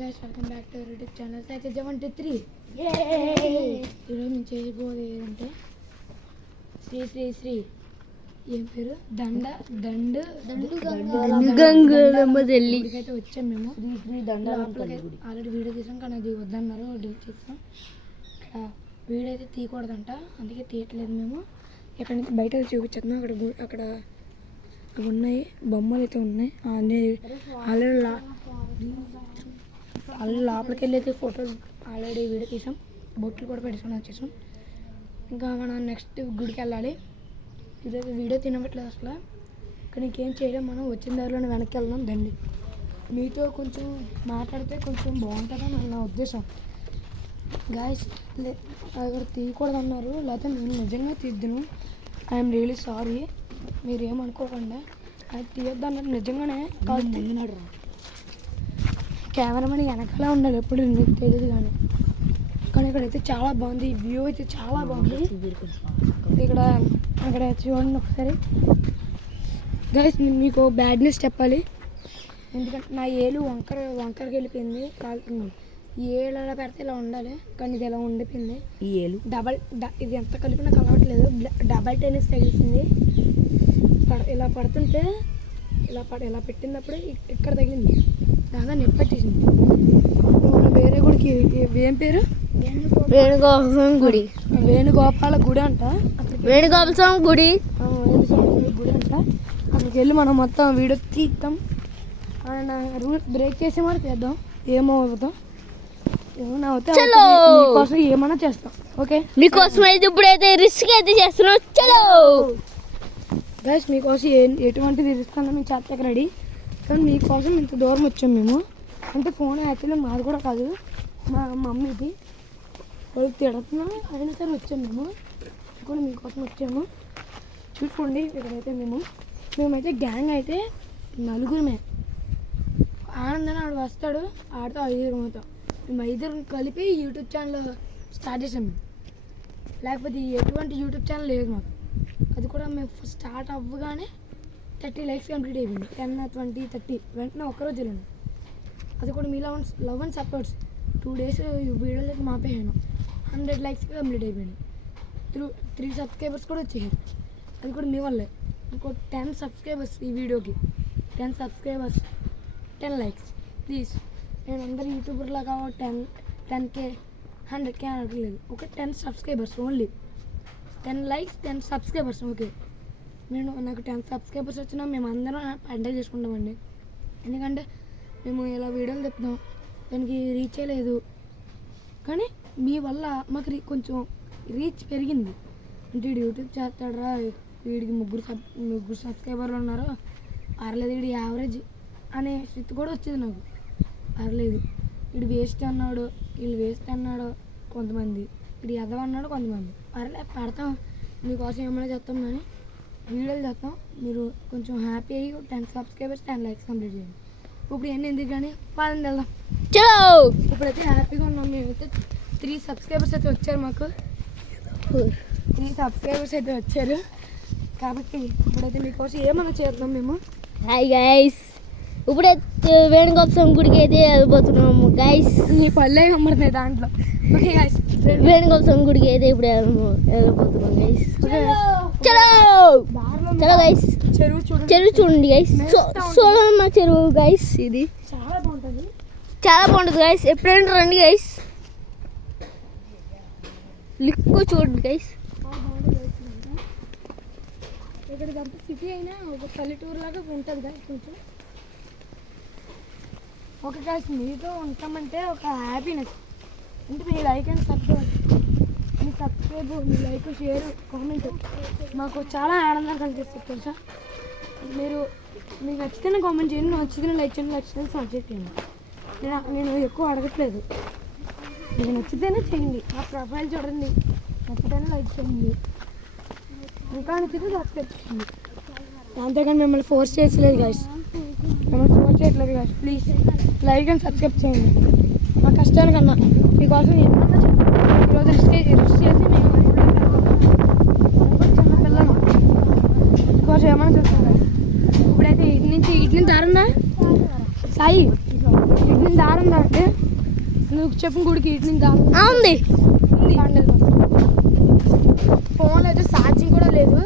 guys, welcome back to our YouTube channel. Say 1 2 3. Yay! ఈరోజు మేము చేయబోయేది ఏంటంటే శ్రీ ఏం పేరు దండుగైతే వచ్చాం మేము. ఆల్రెడీ వీడియో తీసాం కానీ అది వద్దన్నారు, డిలీట్ చేస్తాం. ఇక్కడ వీడియో అయితే తీయకూడదంట, అందుకే తీయట్లేదు మేము. ఇక్కడ నుంచి బయట చూపించేద్దాం. అక్కడ అవి ఉన్నాయి, బొమ్మలు అయితే ఉన్నాయి. ఆల్రెడీ లోపలికి వెళ్ళి అయితే ఫోటోలు ఆల్రెడీ వీడియో తీసాం, బొట్లు కూడా పెట్టుకొని వచ్చేసాం. ఇంకా మనం నెక్స్ట్ గుడికి వెళ్ళాలి. ఇదైతే వీడియో తినబట్టలేదు అసలు, కానీ ఇంకేం చేయలేం. మనం వచ్చిన దారిలోనే వెనక్కి వెళ్దాం. దండి మీతో కొంచెం మాట్లాడితే కొంచెం బాగుంటుందని నా ఉద్దేశం. గాయస్ ఎవరు తీయకూడదు అన్నారు, లేకపోతే నేను నిజంగా తీద్దును. ఐఎమ్ రియలీ సారీ, మీరు ఏమనుకోకుండా. అది తీయొద్దు అన్నారు నిజంగానే. కాదు తిన్నాడు కెమెరామెన్ వెనకాల ఉండాలి ఎప్పుడు, నీకు తెలియదు. కానీ ఇక్కడైతే చాలా బాగుంది, వ్యూ అయితే చాలా బాగుంది. అక్కడ చూడండి ఒకసారి. గైస్ మీకు బ్యాడ్ న్యూస్ చెప్పాలి, ఎందుకంటే నా ఏలు వంకరకి వెళ్ళిపోయింది. ఈ ఏలు అలా పెడితే ఇలా ఉండాలి, కానీ ఇది ఇలా ఉండిపోయింది. ఈ ఏలు ఇది ఎంత కలిపి నాకు అలవాట్లేదు. డబల్ టెన్నిస్ తగిలింది. ఇలా పడుతుంటే ఇలా పెట్టినప్పుడు ఇక్కడ తగిలింది, బాగా నొప్పి పెట్టేసింది. వేరే గుడికి, ఏం పేరు, వేణుగోపాల గుడి అంట. వేణుగోపాల స్వామి గుడి అంట. అక్కడికి వెళ్ళి మనం మొత్తం వీడియో తీద్దాం. రూల్స్ బ్రేక్ చేసి మరి చేద్దాం. ఏమో అవుతాం, ఏమన్నా అవుతాం, మీకోసం ఏమన్నా చేస్తాం. ఓకే, మీకోసం అయితే ఇప్పుడైతే రిస్క్ అయితే చేస్తున్నాం. చలో గైస్, మీకోసం ఎటువంటిది ఇస్తానో మేము చేస్తాక రెడీ. కానీ మీకోసం ఇంత దూరం వచ్చాం మేము. అంటే ఫోన్ యాక్చువల్లీ మాది కూడా కాదు, మా మమ్మీది. వాళ్ళకి తిడుతున్నా అయినా సరే వచ్చాము మేము. కూడా మీకోసం వచ్చాము. చూసుకోండి, ఇక్కడైతే మేమైతే గ్యాంగ్ అయితే నలుగురమే. ఆనంద్ ఆడు వస్తాడు, ఆడితో 5 అవుతాం. మేము 5 కలిపి యూట్యూబ్ ఛానల్ స్టార్ట్ చేసాం మేము. లేకపోతే ఎటువంటి యూట్యూబ్ ఛానల్ లేదు మాకు. అది కూడా మేము స్టార్ట్ అవ్వగానే 30 likes కంప్లీట్ అయిపోయింది. 10 20 30 వెంటనే ఒక్కరోజులోనే. అది కూడా మీ లవ్ అండ్ సపోర్ట్స్. 2 days వీడియోలు అయితే మాపేసాను. 100 likes కంప్లీట్ అయిపోయింది. 3 subscribers కూడా వచ్చేసారు. అది కూడా మీ వల్లే. ఇంకో 10 subscribers ఈ వీడియోకి. 10 subscribers 10 likes ప్లీజ్. నేను అందరు యూట్యూబర్ లాగా 10K 100K అనట్లేదు. ఒక 10 subscribers only. 10 likes 10 subscribers. Okay, నాకు 10 subscribers వచ్చినా మేము అందరం పండగ చేసుకుంటామండి. ఎందుకంటే మేము ఇలా వీడియోలు చెప్తాం, దానికి రీచ్ అయ్యలేదు. కానీ మీ వల్ల మాకు కొంచెం రీచ్ పెరిగింది. అంటే వీడు యూట్యూబ్ చేస్తాడరా, వీడికి ముగ్గురు సబ్స్క్రైబర్లు ఉన్నారు, అరలేదు వీడి యావరేజ్ అనే స్థితి కూడా వచ్చేది నాకు. అరలేదు వీడు వేస్ట్ అన్నాడు, వీళ్ళు వేస్ట్ అన్నాడు కొంతమంది, వీడు ఎదవ అన్నాడు కొంతమంది. అరలే పెడతాం, మీకోసం ఏమైనా చేస్తాం, కానీ వీడియోలు చేస్తాం. మీరు కొంచెం హ్యాపీ అయ్యి 10 subscribers 10 likes కంప్లీట్ చేయండి. ఇప్పుడు ఎన్ని ఎందుకు కానీ వాళ్ళని వెళ్దాం. చలో ఇప్పుడైతే హ్యాపీగా ఉన్నాం. మేమైతే 3 subscribers అయితే వచ్చారు మాకు. 3 subscribers అయితే వచ్చారు. కాబట్టి ఇప్పుడైతే మీకోసం ఏమన్నా చేద్దాం మేము. హాయ్ గైస్, ఇప్పుడైతే వేణుగోపాల స్వామి గుడికి అయితే వెళ్ళిపోతున్నాము గైస్. నీ పల్లె అమ్మడుతున్నాయి దాంట్లో. ఓకే గైస్, వేణుగోపాల స్వామి గుడికి అయితే ఇప్పుడు వెళ్ళిపోతున్నాం గైస్. చలో చలో గైస్, చెరువు చూడండి గైస్. సోలమ్మ చెరువు గైస్, ఇది చాలా బాగుంటుంది గైస్. ఎప్పుడైనా రండి గైస్, లిక్కు చూడండి గైస్. ఇక్కడ సిటీ అయినా ఒక పల్లెటూరు లాగా ఉంటుంది గైస్ కొంచెం. ఓకే గైస్, మీతో ఉంటామంటే ఒక హ్యాపీనెస్. అంటే మీ లైక్ అండ్ సబ్స్క్రైబ్, మీ లైక్ షేర్ కామెంట్ మాకు చాలా ఆనందంగా కనిపిస్తుంది తెలుసా. మీకు నచ్చితేనే కామెంట్ చేయండి, నచ్చితేనే లైక్ చేయండి, నచ్చితేనే సబ్స్క్రైబ్ చేయండి. నేను ఎక్కువ అడగట్లేదు, మీకు నచ్చితేనే చేయండి. నా ప్రొఫైల్ చూడండి, నచ్చితేనే లైక్ చేయండి, ఇంకా నచ్చితే సబ్స్క్రైబ్ చేయండి. అంతేగాని మిమ్మల్ని ఫోర్స్ చేయట్లేదు guys, please like and subscribe చేయండి. మా కష్టానికన్నా మీకోసం ఈరోజు రిస్క్ చేసి మేము చిన్న పిల్లలు మీకోసం ఏమైనా చూస్తున్నాం. ఇప్పుడైతే ఇటు నుంచి దారుందా సాయి, ఇటు దారం అంటే నువ్వు చెప్పిన గుడికి ఇటు దారం ఉంది. ఫోన్లో అయితే ఛార్జింగ్ కూడా లేదు.